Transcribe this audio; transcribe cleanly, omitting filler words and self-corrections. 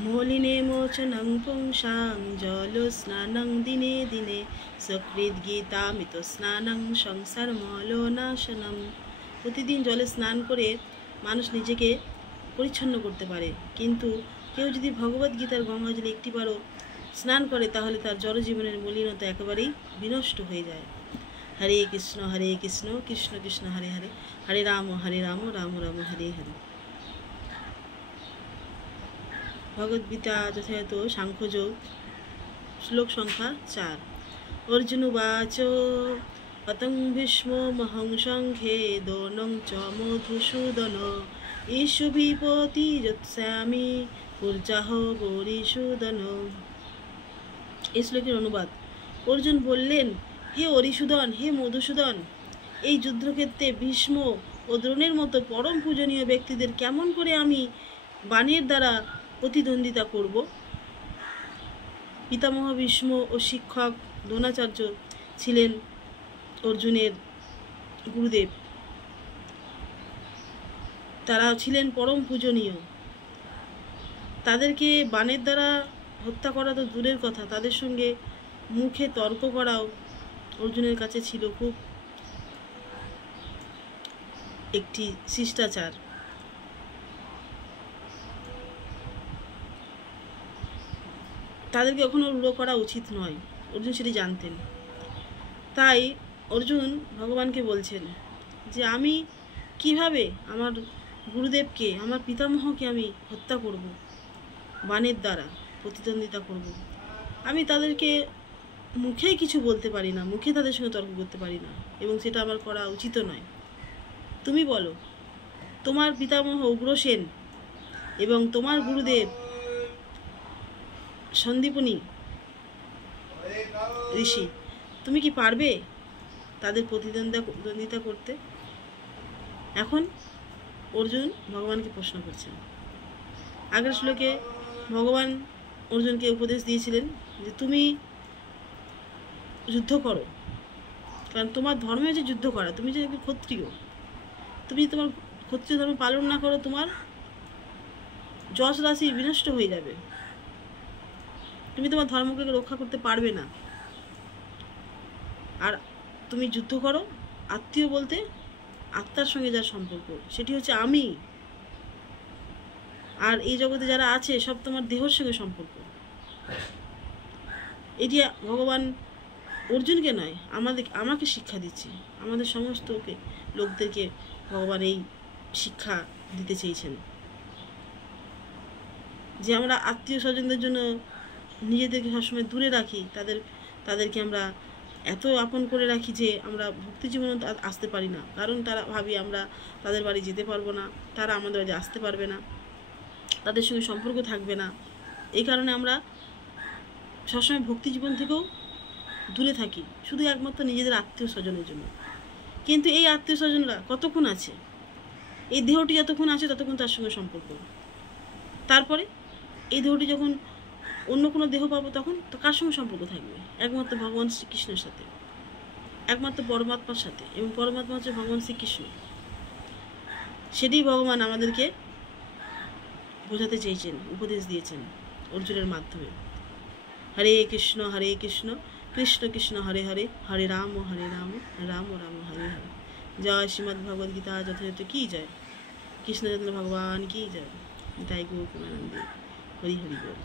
মলিনে মোচনং পুংসাং জলস্নানং দিনে দিনে সকৃৎ গীতামিত স্নানং সংসার মলনাশনম। প্রতিদিন জলে স্নান করে মানুষ নিজেকে পরিচ্ছন্ন করতে পারে, কিন্তু কেউ যদি ভগবদ্গীতার গঙ্গাজলে একটিবারও স্নান করে তাহলে তার জড়জীবনের মলিনতা একেবারেই বিনষ্ট হয়ে যায়। হরে কৃষ্ণ কৃষ্ণ কৃষ্ণ হরে হরে, হরে রাম রাম রাম হরে হরে। ভগবদ্গীতা যথাযথ সাংখ্যযোগ, শ্লোক সংখ্যা 4। অর্জুন উবাচ হতং ভীষ্ম মহং সংখ্যে দোনং চ মধুসূদন ঈশু বিপতি যৎস্যামি পূর্যাহ গৌরীসূদন। এই শ্লোকের অনুবাদ: অর্জুন বললেন, হে অরিসূদন, হে মধুসূদন, এই যুদ্ধক্ষেত্রে ভীষ্ম ও দ্রোণের মতো পরম পূজনীয় ব্যক্তিদের কেমন করে আমি বাণের দ্বারা প্রতিদ্বন্দ্বিতা করব? পিতামহ ভীষ্ম ও শিক্ষক দ্রোণাচার্য ছিলেন অর্জুনের গুরুদেব। তারা ছিলেন পরম পূজনীয়। তাদেরকে বাণের দ্বারা হত্যা করা তো দূরের কথা, তাদের সঙ্গে মুখে তর্ক করাও অর্জুনের কাছে ছিল খুব একটি শিষ্টাচার। তাদেরকে কখনো রূঢ় করা উচিত নয়, অর্জুন সেটি জানতেন। তাই অর্জুন ভগবানকে বলছেন যে আমি কিভাবে আমার গুরুদেবকে, আমার পিতামহকে আমি হত্যা করব, বাণের দ্বারা প্রতিদ্বন্দ্বিতা করব। আমি তাদেরকে মুখে কিছু বলতে পারি না, মুখে তাদের সঙ্গে তর্ক করতে পারি না, এবং সেটা আমার করা উচিত নয়। তুমি বলো, তোমার পিতামহ উগ্রসেন এবং তোমার গুরুদেব সন্দীপনী ঋষি, তুমি কি পারবে তাদের প্রতিদ্বন্দ্বিতা করতে? এখন অর্জুন ভগবানকে প্রশ্ন করছেন। আগের শ্লোকে ভগবান অর্জুনকে উপদেশ দিয়েছিলেন যে তুমি যুদ্ধ করো, কারণ তোমার ধর্মে যে যুদ্ধ করা, তুমি যে ক্ষত্রিয়, তুমি তোমার ক্ষত্রিয় ধর্ম পালন না করো, তোমার যশ রাশি বিনষ্ট হয়ে যাবে, তুমি তোমার ধর্মকে রক্ষা করতে পারবে না। আর তুমি যুদ্ধ করো আত্মীয় বলতে আত্মার সঙ্গে যার সম্পর্ক, সেটি হচ্ছে আমি। আর এই জগতে যারা আছে সব তোমার দেহের সঙ্গে সম্পর্ক। এটি ভগবান অর্জুনকে নয়, আমাকে শিক্ষা দিচ্ছে। আমাদের সমস্ত লোকদেরকে ভগবান এই শিক্ষা দিতে চেয়েছেন যে আমরা আত্মীয় স্বজনদের জন্য নিজেদেরকে সবসময় দূরে রাখি, তাদেরকে আমরা এত আপন করে রাখি যে আমরা ভক্তি জীবনে আসতে পারি না, কারণ তারা ভাবি আমরা তাদের বাড়ি যেতে পারবো না, তারা আমাদের বাড়ি আসতে পারবে না, তাদের সঙ্গে সম্পর্ক থাকবে না। এই কারণে আমরা সবসময় ভক্তি জীবন থেকেও দূরে থাকি, শুধু একমাত্র নিজেদের আত্মীয় স্বজনের জন্য। কিন্তু এই আত্মীয় স্বজনরা কতক্ষণ আছে? এই দেহটি যতক্ষণ আছে ততক্ষণ তার সঙ্গে সম্পর্ক। তারপরে এই দেহটি যখন অন্য কোনো দেহ পাবো তখন তো কার সঙ্গে সম্পর্ক থাকবে? একমাত্র ভগবান শ্রীকৃষ্ণের সাথে, একমাত্র পরমাত্মার সাথে, এবং পরমাত্মা হচ্ছে ভগবান শ্রীকৃষ্ণ। সেটি ভগবান আমাদেরকে বোঝাতে চেয়েছেন, উপদেশ দিয়েছেন অর্জুনের মাধ্যমে। হরে কৃষ্ণ কৃষ্ণ কৃষ্ণ হরে হরে, হরে রাম রাম রাম হরে হরে। জয় শ্রীমদ্ ভগবদ গীতা যথাযথ কি জয়, কৃষ্ণ চন্দ্র ভগবান কি জয়, তাই গৌর প্রেমানন্দে হরি হরি বল।